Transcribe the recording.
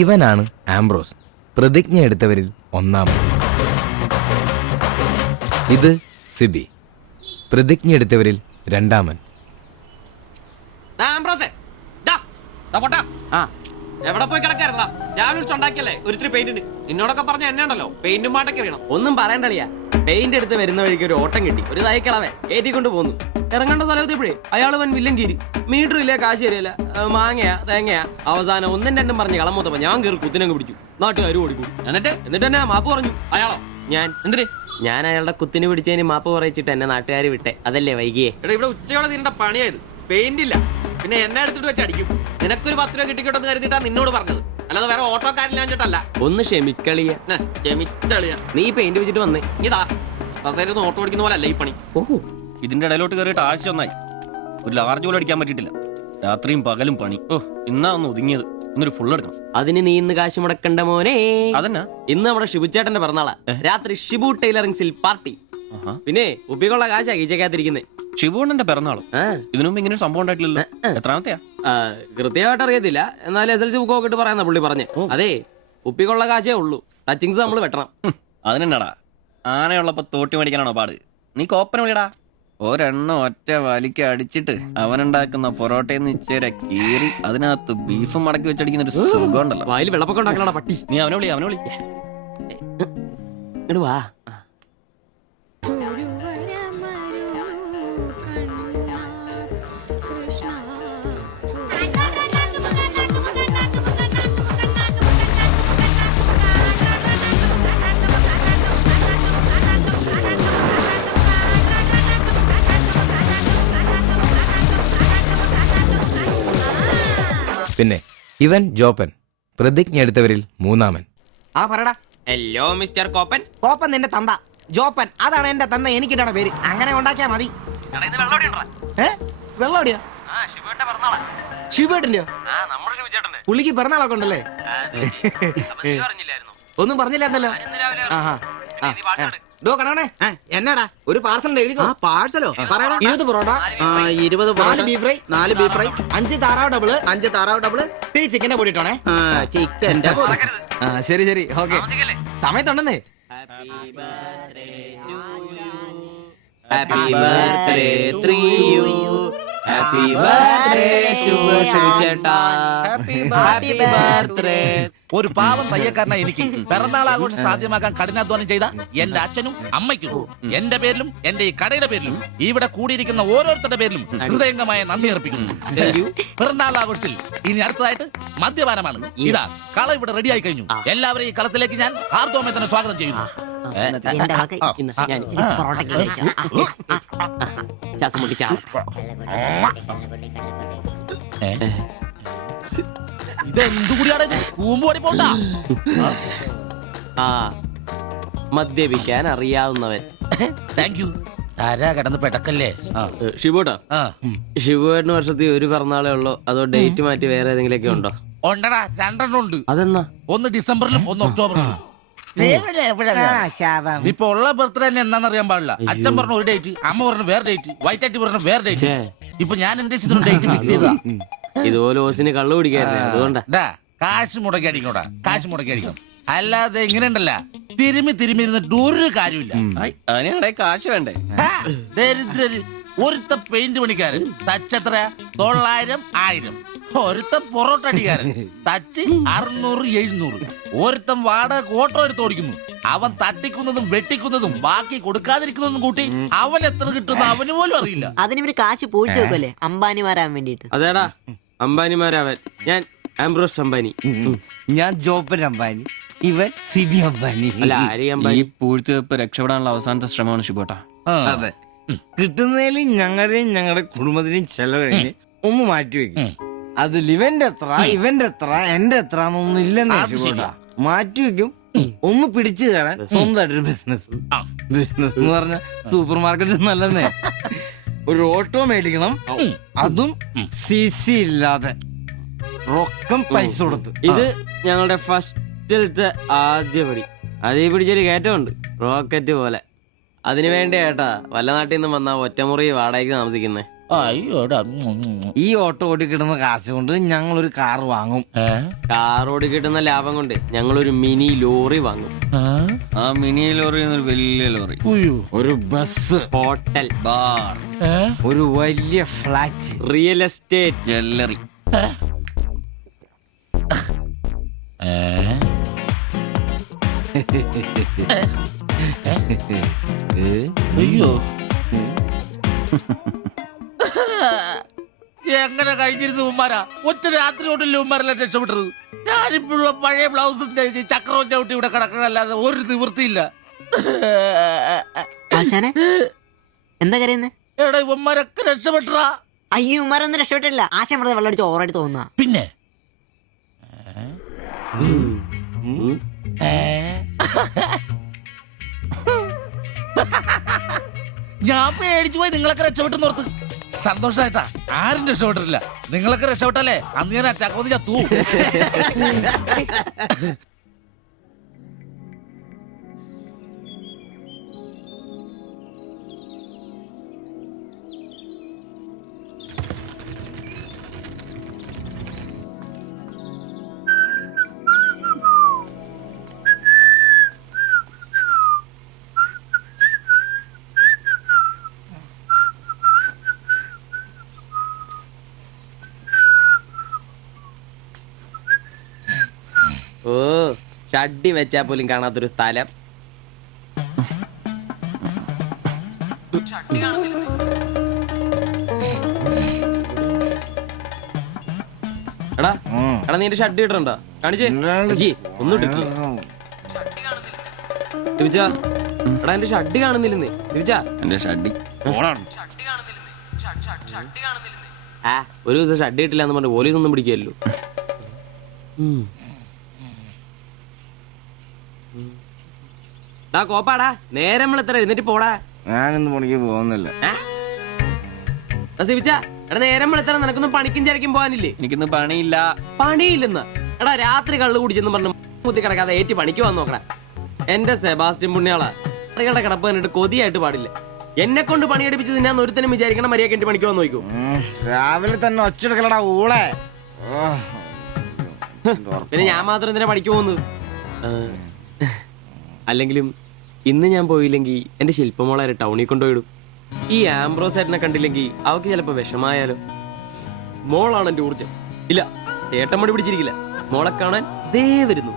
ഇവനാണ് ആംബ്രോസ്, പ്രതിജ്ഞ എടുത്തവരിൽ ഒന്നാമൻ. ഇത് സിബി, പ്രതിജ്ഞ എടുത്തവരിൽ രണ്ടാമൻ. എവിടെ പോയി കിടക്കായിരുന്നാ? ഞാൻ വിളിച്ചുണ്ടാക്കിയല്ലേ ഒരിത്തിരി പെയിന്റ്. എന്നോടൊക്കെ പറഞ്ഞ എന്നെ ഉണ്ടല്ലോ പെയിന്റും പാട്ടൊക്കെ അറിയണം. ഒന്നും പറയണ്ടളിയാ, പെയിന്റ് എടുത്ത് വരുന്ന വഴിക്ക് ഒരു ഓട്ടം കിട്ടി, ഒരു തയ്ക്കളവേ ഏറ്റിക്കൊണ്ട് പോന്നു. ഇറങ്ങേണ്ട സ്ഥലത്തെപ്പോഴേ അയാൾ വൻ വില്ലൻ കീരി. മീറ്റർ ഇല്ല, കാശ് തരില്ല, മാങ്ങയാ തേങ്ങയാ. അവസാനം ഒന്നും രണ്ടും പറഞ്ഞ് കളമൂത്തപ്പോ ഞാൻ കയറി കുത്തിനങ്ങ് പിടിച്ചു. നാട്ടുകാർ ഓടിക്കൂടി. എന്നിട്ട് എന്നെ മാപ്പ് പറഞ്ഞു. അയാളോ? ഞാൻ. എന്തിന്? ഞാൻ അയാളുടെ കുത്തിന് പിടിച്ചതിന് മാപ്പ് പറയിച്ചിട്ട് എന്നെ നാട്ടുകാർ വിട്ടെ. അതല്ലേ വൈകിയേ? ഇവിടെ ഉച്ചയോടെ നിന്റെ പണിയായത്. പെയിന്റ് ഇല്ല, പിന്നെ എന്നെ എടുത്തിട്ട് വെച്ച് അടിക്കും. നിനക്കൊരു 10 രൂപ കിട്ടിക്കോട്ടെന്ന് കരുതിട്ടാ നിന്നോട് പറഞ്ഞത്, അല്ലാതെ വേറെ ഓട്ടോക്കാരില്ലാഞ്ഞിട്ടല്ല. ഒന്ന് ക്ഷമിക്കളിയ, ക്ഷമിച്ചളിയ. നീ പെയിന്റ് വെച്ചിട്ട് വന്നേ. ഇതാ കസേരന്ന് ഓട്ടോ അടിക്കുന്ന പോലെ അല്ല ഈ പണി. ഓഹോ, ഇതിന്റെ ഇടയിലോട്ട് കയറിയിട്ട് ആഴ്ച ഒന്നായി. ഒരു ലാർജ് പോലും അടിക്കാൻ പറ്റിയിട്ടില്ല. രാത്രിയും പകലും പണി. ഇന്നാ ഒന്ന് ഒതുങ്ങിയത്. ഇന്നൊരു ഫുൾ എടുക്കണം. അതിന് നീ ഇന്ന് കാശ് മുടക്കണ്ട മോനെ. അതന്നെ, ഇന്ന് നമ്മുടെ ഷിബുച്ചേട്ടന്റെ പിറന്നാളാ. രാത്രി ഷിബു ടൈലറിംഗ്സിൽ പാർട്ടി. പിന്നെ ഉപ്പിക്കുള്ള കാശാ കീച്ചക്കാത്തിരിക്കുന്നേ. ഷിബുണ്ണന്റെ പിറന്നാളും ഇതിനു മുമ്പ് ഇങ്ങനെ സംഭവം ഉണ്ടായിട്ടില്ലല്ലോ. എത്രാമത്തെയാ? കൃത്യമായിട്ട് അറിയത്തില്ല, എന്നാലും SLC ബുക്കൊക്കെ ഇട്ട് പറയാന്ന പുള്ളി പറഞ്ഞേ. അതെ, ഉപ്പിക്കുള്ള കാശേ ഉള്ളൂ, ടച്ചിങ്സ് നമ്മൾ വെട്ടണം. അതിനെന്നാടാ, ആനയുള്ളപ്പോ തോട്ടി മേടിക്കാനാണോ പാട്? നീ കോപ്പന വിളിയടാ. ഒരെണ്ണം ഒറ്റ വലിക്ക് അടിച്ചിട്ട് അവനുണ്ടാക്കുന്ന പൊറോട്ടയെന്ന് ഇച്ചേരെ കീറി അതിനകത്ത് ബീഫും മടക്കി വെച്ചടിക്കുന്ന ഒരു സുഖം ഉണ്ടല്ലോ. വായിൽ വെള്ളപ്പൊക്കം ഉണ്ടാക്കണ പട്ടി. നീ അവനെ വിളി. ഇങ്ങട് വാ. പിന്നെ ഇവൻ ജോപ്പൻ, പ്രതിജ്ഞ എടുത്തവരിൽ മൂന്നാമൻ. ആ പറടാ. Hello mister കോപ്പൻ. കോപ്പൻ നിന്റെ തന്ത, ജോപ്പൻ അതാണ് എന്റെ തന്ത. എനിക്കിട്ടാണ് പേര്, അങ്ങനെ ഉണ്ടാക്കിയാ മതി. വെള്ളോടിയാ? ശിവേട്ടന്റെയോ? പുള്ളിക്ക് പിറന്നാളൊക്കെ ഉണ്ടല്ലേ? ഒന്നും പറഞ്ഞില്ലായിരുന്നല്ലോ. എന്നാടാ ഒരു പാർസൽ എഴുതി? പാഴ്സലോ? 20 parotta, 20 4 beef fry, 4 beef fry, 5 താറാവ് ഡബിള്, 5 താറാവ് ഡബിള്, ടീ ചിക്കന്റെ പൊടി ഇട്ടോണേ. ചിക്കന്റെ ശരി ശരി, ഓക്കെ. സമയത്തുണ്ടെന്നേ. Happy birthday to you. Happy birthday ശുഭചേട്ടാ. Happy birthday. ഒരു പാവം തയ്യക്കാരനായി എനിക്ക് പിറന്നാൾ ആഘോഷം സാധ്യമാക്കാൻ കഠിനാധ്വാനം ചെയ്ത എന്റെ അച്ഛനും അമ്മയ്ക്കും എന്റെ പേരിലും എന്റെ ഈ കടയുടെ പേരിലും ഇവിടെ കൂടിയിരിക്കുന്ന ഓരോരുത്തരുടെ പേരിലും ഹൃദയംഗമായ നന്ദി അർപ്പിക്കുന്നു. പിറന്നാൾ ആഘോഷത്തിൽ ഇനി അടുത്തതായിട്ട് മദ്യപാനമാണ്. ഇതാ കള ഇവിടെ റെഡിയായി കഴിഞ്ഞു. എല്ലാവരെയും ഈ കളത്തിലേക്ക് ഞാൻ ഹാർദവമായി തന്നെ സ്വാഗതം ചെയ്യുന്നു. ഇതെന്തുകൂടിയാണ് കൂമ്പോടി പോണ്ട. മദ്യപിക്കാൻ അറിയാവുന്നവൻ. Thank you. ആരാ കിടന്ന് പെടക്കല്ലേ? ഷിബുട്ടാ, ഷിബുവേട്ടന് വർഷത്തിൽ ഒരു പിറന്നാളേ ഉള്ളോ അതോ ഡേറ്റ് മാറ്റി വേറെ ഏതെങ്കിലുമൊക്കെ ഉണ്ടോ? ഉണ്ടടാ, 2 ഉണ്ട്. അതെന്നാ? ഒന്ന് ഡിസംബറിലും ഒന്ന് ഒക്ടോബറിലും. ഇപ്പൊ ഉള്ള ബർത്ത്ഡേ തന്നെ എന്താണെന്നറിയാൻ പാടില്ല. അച്ഛൻ പറഞ്ഞ ഒരു ഡേറ്റ്, അമ്മ പറഞ്ഞ വേറെ ഡേറ്റ്, വൈറ്റാറ്റി പറഞ്ഞ വേറെ ഡേറ്റ്. ഇപ്പൊ ഞാൻ എന്റെ ഡേറ്റ് ഫിക്സ് ചെയ്തതാ. ഇതുപോലെ ഓസിന് കള്ളു പിടിക്കാറില്ല, അതുകൊണ്ടാ. കാശ് മുടക്കി അടിക്കണോടാ, കാശ് മുടക്കി അടിക്കണം. അല്ലാതെ ഇങ്ങനെ ഉണ്ടല്ല തിരുമ്മി ഇരുന്നിട്ട് ഒരു കാര്യമില്ല. അതിനെ കാശ് വേണ്ടേ? ദരിദ്രര്. ഒരുത്ത പെയിന്റ് പണിക്കാരൻ തച്ചെത്ര 900, 1000. ഒരുത്ത പൊറോട്ട അടിക്കാരൻ തച്ച് 600, 700. ഒരുത്തൻ വാടക ഓട്ടോ എടുത്ത് ഓടിക്കുന്നു. അവൻ തട്ടിക്കുന്നതും വെട്ടിക്കുന്നതും ബാക്കി കൊടുക്കാതിരിക്കുന്നതും കൂട്ടി അവൻ എത്ര കിട്ടുന്ന അവന് പോലും അറിയില്ല. അതിനിവര് കാശ് പൂഴ്ത്തി വെക്കല്ലേ അംബാനിമാരാൻ വേണ്ടിട്ട്. അതേടാ, അംബാനിമാരാവൻ. ഞാൻ ആംബ്രോസ് അംബാനി. ഞാൻ ജോപ്പൻ അംബാനി, ഇവൻ സിബി അംബാനി. അല്ല, ആരി അംബാനി. ഈ പൂഴ്ത്തിവെപ്പ് രക്ഷപ്പെടാനുള്ള അവസാനത്തെ ശ്രമമാണ് ഷിബോട്ടാ. അതെ, കിട്ടുന്നതിൽ ഞങ്ങളുടെയും ഞങ്ങളുടെ കുടുംബത്തിനെയും ചെലവ് കഴിഞ്ഞ് ഒന്ന് മാറ്റിവെക്കും. അതിൽ ഇവന്റെ എത്ര, ഇവന്റെ എത്ര, എന്റെ എത്ര എന്നൊന്നും ഇല്ലെന്നേ ഷിബോട്ടാ. മാറ്റിവെക്കും, ഒന്ന് പിടിച്ചു കയറാൻ സ്വന്തമായിട്ടൊരു ബിസിനസ്. ബിസിനസ് എന്ന് പറഞ്ഞ സൂപ്പർ മാർക്കറ്റ് നല്ലതന്നെ. ഒരു ഓട്ടോ മേടിക്കണം, അതും CC ഇല്ലാതെ റൊക്കം പൈസ കൊടുത്ത്. ഇത് ഞങ്ങളുടെ ഫസ്റ്റിലത്തെ ആദ്യ പടി. അതീ പിടിച്ചൊരു കയറ്റമുണ്ട്, റോക്കറ്റ് പോലെ. അതിനു വേണ്ടി ഏട്ടാ വല്ല നാട്ടിൽ നിന്ന് വന്ന ഒറ്റമുറി വാടകയ്ക്ക് താമസിക്കുന്നേ. അയ്യോടാ. ഈ ഓട്ടോ ഓടി കിട്ടുന്ന കാശ് കൊണ്ട് ഞങ്ങളൊരു കാർ വാങ്ങും. കാറോട് കിട്ടുന്ന ലാഭം കൊണ്ട് ഞങ്ങളൊരു മിനി ലോറി വാങ്ങും. ആ മിനി ലോറി ഒരു വലിയ ലോറി, ഒരു ബസ്, ഹോട്ടൽ, ബാർ, ഒരു വലിയ ഫ്ലാറ്റ്, റിയൽ എസ്റ്റേറ്റ്, ജ്വല്ലറി. അയ്യോ, എങ്ങനെ കഴിഞ്ഞിരുന്നു ഉമ്മാരാ? ഒറ്റ രാത്രി കൊണ്ടല്ലേ ഉമ്മാരെല്ലാം രക്ഷപ്പെട്ടത്. ഞാനിപ്പോഴും പഴയ ബ്ലൗസും ചക്രവും ചവിട്ടി ഇവിടെ കിടക്കണല്ലാതെ ഒരു നിവൃത്തിയില്ല. ആശാനെ എന്താ കരയുന്നേ? എടാ ഉമ്മാരൊക്കെ രക്ഷപ്പെട്ടടാ. അയ്യോ ഉമ്മാരൊന്നും രക്ഷപ്പെട്ടില്ല. ആശാൻ വെറുതെ വെള്ളം അടിച്ച് ഓവറായിട്ട് തോന്നുക. പിന്നെ ഞാൻ പേടിച്ചു പോയി. നിങ്ങളൊക്കെ രക്ഷപ്പെട്ടെന്ന് ഓർത്ത് സന്തോഷായിട്ടാ. ആരും രക്ഷപ്പെട്ടിട്ടില്ല. നിങ്ങളൊക്കെ രക്ഷപ്പെട്ടല്ലേ അന്ന് ഞാൻ അറ്റാക്ക് വന്ന് ചത്തു. ഓ ഷഡ്ഡി വെച്ചാ പോലും കാണാത്തൊരു സ്ഥലം. എടാ എടാ നീ എന്റെ ഷഡ്ഡി ഇടണ്ട, കാണിച്ചേ. ഒന്നും ഇട്ടിട്ടില്ല. ദിവിച്ചാ, എടാ എന്റെ ഷഡ്ഡി കാണുന്നില്ലെന്ന്. ദിവിച്ചാ, എന്റെ ഷഡ്ഡി ആ ഒരു ദിവസം ഷഡ്ഡി ഇട്ടില്ല എന്ന് പറഞ്ഞ് പോലീസ് ഒന്നും പിടിക്കുമല്ലോ. കോപ്പാടാ, നേരം നമ്മൾ എത്ര എഴുന്നേറ്റ് പോടാ. ഞാനിന്ന് പണിക്ക് പോകുന്നില്ല. സിവിച്ച എടാ നേരം വെളുത്തറ നിനക്കൊന്നും പണിക്കും ചരക്കും പോകാനില്ലേ? എനിക്കിന്ന് പണിയില്ല. പണിയില്ലെന്ന് എടാ രാത്രി കള്ളു കുടിച്ചെന്ന് പറഞ്ഞ് കുത്തി കിടക്കാതെ ഏറ്റി പണിക്ക് വന്ന് നോക്കടാ. എന്റെ സെബാസ്റ്റ്യൻ പുണ്യാളാ, കറികളുടെ കിടപ്പ് കണ്ടിട്ട് കൊതിയായിട്ട് പാടില്ല. എന്നെ കൊണ്ട് പണിയെടുപ്പിച്ച് തിന്നാൻ ഒരുത്തനും വിചാരിക്കണം മര്യാദ എന്റെ പണിക്ക് വന്ന് നോക്കൂ. രാവിലെ തന്നെ ഒച്ചെടുക്കലടാ ഊളെ. പിന്നെ ഞാൻ മാത്രം എന്തിനാ പണിക്ക് പോകുന്നത്? അല്ലെങ്കിലും ഇന്ന് ഞാൻ പോയില്ലെങ്കിൽ എന്റെ ശില്പമോളെ ടൗണിൽ കൊണ്ടുപോയിടും. ഈ ആംബ്രോസ് ഏട്ടനെ കണ്ടില്ലെങ്കിൽ അവക്ക് ചിലപ്പോ വിഷമായാലോ. മോളാണ് എന്റെ ഊർജം. ഇല്ല ഏട്ടൻ മടി പിടിച്ചിരിക്കില്ല. മോളെ കാണാൻ ദേ വരുന്നു.